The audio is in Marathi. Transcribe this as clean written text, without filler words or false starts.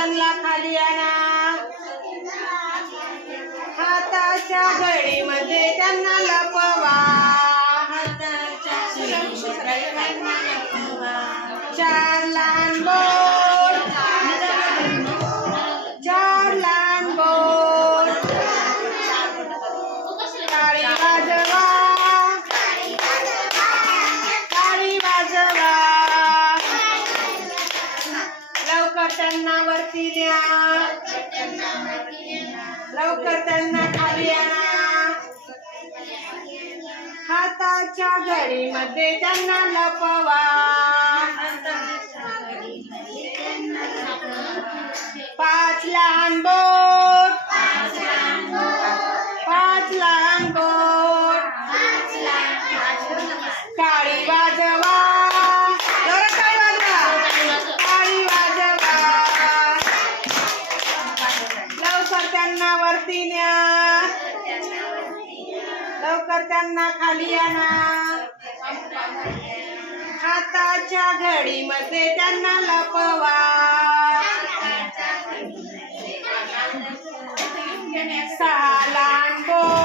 त्यांना खाली आणा, हाताच्या घडीमध्ये त्यांना लपवा, चार लहान बोट, चार लहान बोट, टाळी वाजवा, टाळी वाजवा, लवकर त्यांना वरती न्या, लवकर त्यांना खाली आणा, हाताच्या घडीमध्ये त्यांना लपवा, पाच लहान बोट, पाच लहान बोट, टाळी वाजवा, जोरात टाळी वाजवा, टाळी वाजवा, लवकर त्यांना वरती न्या, लवकर त्यांना खाली आणा, हाताच्या घडीमध्ये त्यांना लपवा, सहा लहान बोट,